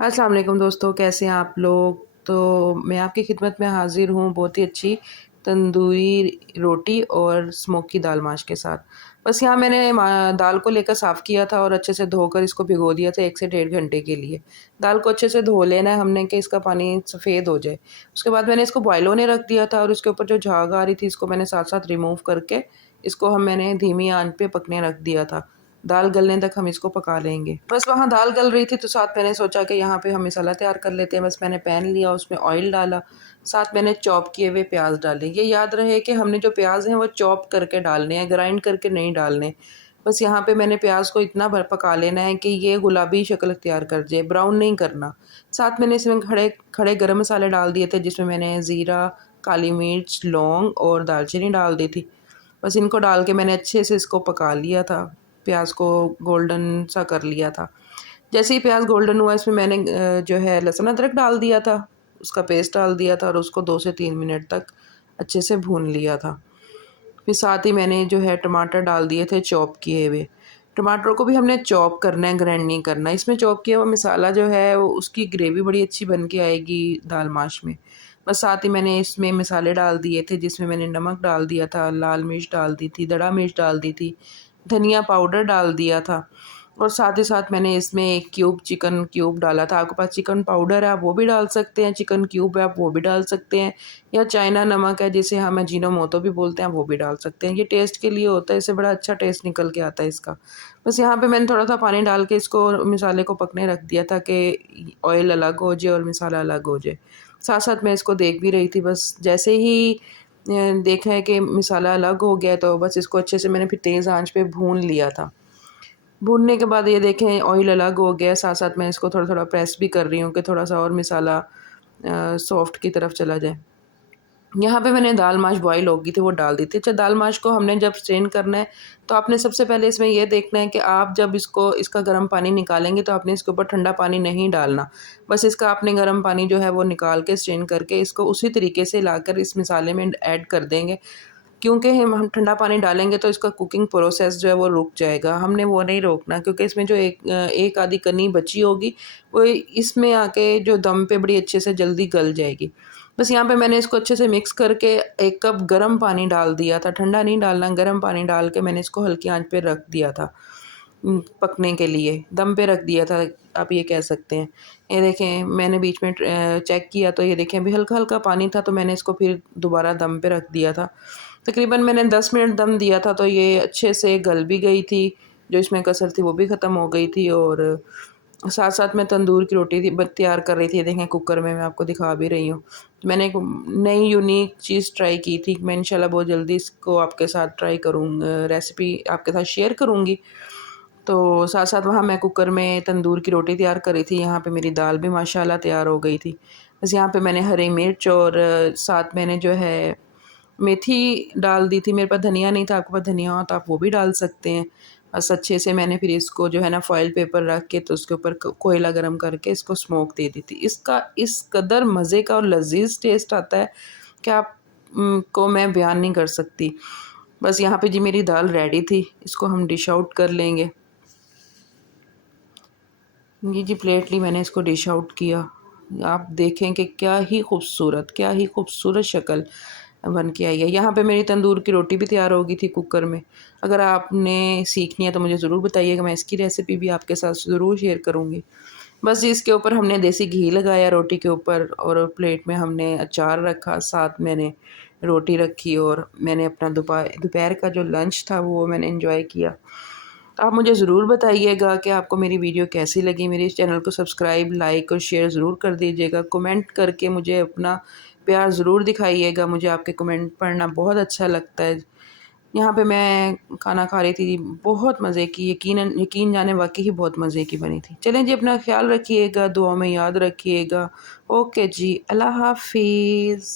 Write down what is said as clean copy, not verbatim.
अस्सलाम वालेकुम दोस्तों, कैसे हैं आप लोग। तो मैं आपकी खिदमत में हाज़िर हूँ बहुत ही अच्छी तंदूरी रोटी और स्मोकी दाल माश के साथ। बस यहाँ मैंने दाल को लेकर साफ़ किया था और अच्छे से धोकर इसको भिगो दिया था 1 से डेढ़ घंटे के लिए। दाल को अच्छे से धो लेना है हमने कि इसका पानी सफ़ेद हो जाए। उसके बाद मैंने इसको बॉयल होने रख दिया था और उसके ऊपर जो झाग आ रही थी इसको मैंने साथ-साथ रिमूव करके इसको मैंने धीमी आँच पे पकने रख दिया था। दाल गलने तक हम इसको पका लेंगे। बस वहाँ दाल गल रही थी तो साथ मैंने सोचा कि यहाँ पे हम मसाला तैयार कर लेते हैं। बस मैंने पैन लिया, उसमें ऑयल डाला, साथ मैंने चॉप किए हुए प्याज़ डाले। ये याद रहे कि हमने जो प्याज़ हैं वो चॉप करके डालने हैं, ग्राइंड करके नहीं डालने। बस यहाँ पे मैंने प्याज़ को इतना भर पका लेना है कि ये गुलाबी शक्ल इख्तियार कर जाए, ब्राउन नहीं करना। साथ मैंने इसमें खड़े खड़े गरम मसाले डाल दिए थे, जिसमें मैंने ज़ीरा, काली मिर्च, लौंग और दालचीनी डाल दी थी। बस इनको डाल के मैंने अच्छे से इसको पका लिया था, प्याज़ को गोल्डन सा कर लिया था। जैसे ही प्याज़ गोल्डन हुआ इसमें मैंने जो है लहसुन अदरक डाल दिया था, उसका पेस्ट डाल दिया था और उसको 2 से 3 मिनट तक अच्छे से भून लिया था। फिर साथ ही मैंने जो है टमाटर डाल दिए थे चॉप किए हुए। टमाटरों को भी हमने चॉप करना है, ग्राइंड नहीं करना। इसमें चॉप किया हुआ मसाला जो है वो उसकी ग्रेवी बड़ी अच्छी बन के आएगी दाल माश में। बस साथ ही मैंने इसमें मसाले डाल दिए थे, जिसमें मैंने नमक डाल दिया था, लाल मिर्च डाल दी थी, दड़ा मिर्च डाल दी थी, धनिया पाउडर डाल दिया था और साथ ही साथ मैंने इसमें 1 क्यूब चिकन क्यूब डाला था। आपके पास चिकन पाउडर है आप वो भी डाल सकते हैं, चिकन क्यूब है आप वो भी डाल सकते हैं, या चाइना नमक है जिसे हम अजीनोमोटो भी बोलते हैं वो भी डाल सकते हैं। ये टेस्ट के लिए होता है, इससे बड़ा अच्छा टेस्ट निकल के आता है इसका। बस यहाँ पे मैंने थोड़ा-सा पानी डाल के इसको मसाले को पकने रख दिया था कि ऑयल अलग हो जाए और मसाला अलग हो जाए। साथ-साथ मैं इसको देख भी रही थी, बस जैसे ही देखा है कि मसाला अलग हो गया है तो बस इसको अच्छे से मैंने फिर तेज़ आँच पे भून लिया था। भूनने के बाद ये देखें ऑयल अलग हो गया है, साथ-साथ मैं इसको थोड़ा-थोड़ा प्रेस भी कर रही हूँ कि थोड़ा-सा और मसाला सॉफ्ट की तरफ चला जाए। यहाँ पे मैंने दाल माश बॉयल हो गई थी वो डाल दी थी। अच्छा, दाल माश को हमने जब स्ट्रेन करना है तो आपने सबसे पहले इसमें ये देखना है कि आप जब इसका गर्म पानी निकालेंगे तो आपने इसके ऊपर ठंडा पानी नहीं डालना। बस इसका आपने गर्म पानी जो है वो निकाल के स्ट्रेन करके इसको उसी तरीके से लाकर इस मसाले में ऐड कर देंगे। क्योंकि हम ठंडा पानी डालेंगे तो इसका कुकिंग प्रोसेस जो है वो रुक जाएगा। हमने वो नहीं रोकना, क्योंकि इसमें जो एक आधी कनी बची होगी वो इसमें आके जो दम पे बड़ी अच्छे से जल्दी गल जाएगी। बस यहाँ पे मैंने इसको अच्छे से मिक्स करके 1 कप गरम पानी डाल दिया था, ठंडा नहीं डालना, गरम पानी डाल के मैंने इसको हल्की आँच पे रख दिया था पकने के लिए, दम पे रख दिया था आप ये कह सकते हैं। ये देखें मैंने बीच में चेक किया तो ये देखें अभी हल्का-हल्का पानी था, तो मैंने इसको फिर दोबारा दम पे रख दिया था। तकरीबन मैंने 10 मिनट दम दिया था तो ये अच्छे से गल भी गई थी, जो इसमें कसर थी वो भी ख़त्म हो गई थी और साथ-साथ मैं तंदूर की रोटी थी तैयार कर रही थी। देखें कुकर में मैं आपको दिखा भी रही हूँ। मैंने एक नई यूनिक चीज़ ट्राई की थी। मैं इंशाल्लाह बहुत जल्दी इसको आपके साथ ट्राई रेसिपी आपके साथ शेयर करूँगी। तो साथ-साथ वहाँ मैं कुकर में तंदूर की रोटी तैयार कर रही थी, यहाँ पे मेरी दाल भी माशाल्लाह तैयार हो गई थी। बस यहाँ पे मैंने हरी मिर्च और साथ मैंने जो है मेथी डाल दी थी। मेरे पास धनिया नहीं था, आपके पास धनिया हो तो आप वो भी डाल सकते हैं। बस अच्छे से मैंने फिर इसको जो है ना फ़ॉइल पेपर रख के तो उसके ऊपर कोयला गरम करके इसको स्मोक दे दी थी। इसका इस कदर मज़े का और लज़ीज़ टेस्ट आता है कि आप को मैं बयान नहीं कर सकती। बस यहाँ पे जी मेरी दाल रेडी थी, इसको हम डिश आउट कर लेंगे। ये जी प्लेट ली मैंने, इसको डिश आउट किया। आप देखें कि क्या ही खूबसूरत शक्ल बन के आई है। यहाँ पे मेरी तंदूर की रोटी भी तैयार हो गई थी कुकर में। अगर आपने सीखनी है तो मुझे ज़रूर बताइएगा, मैं इसकी रेसिपी भी आपके साथ ज़रूर शेयर करूँगी। बस जी इसके ऊपर हमने देसी घी लगाया रोटी के ऊपर और प्लेट में हमने अचार रखा, साथ मैंने रोटी रखी और मैंने अपना दोपहर का जो लंच था वो मैंने एंजॉय किया। आप मुझे ज़रूर बताइएगा कि आपको मेरी वीडियो कैसी लगी। मेरे इस चैनल को सब्सक्राइब, लाइक और शेयर ज़रूर कर दीजिएगा। कमेंट करके मुझे अपना प्यार ज़रूर दिखाइएगा, मुझे आपके कमेंट पढ़ना बहुत अच्छा लगता है। यहाँ पे मैं खाना खा रही थी, बहुत मज़े की, यकीन जाने वाक़ई ही बहुत मज़े की बनी थी। चलें जी, अपना ख़्याल रखिएगा, दुआ में याद रखिएगा। ओके जी, अल्लाह हाफ़िज़।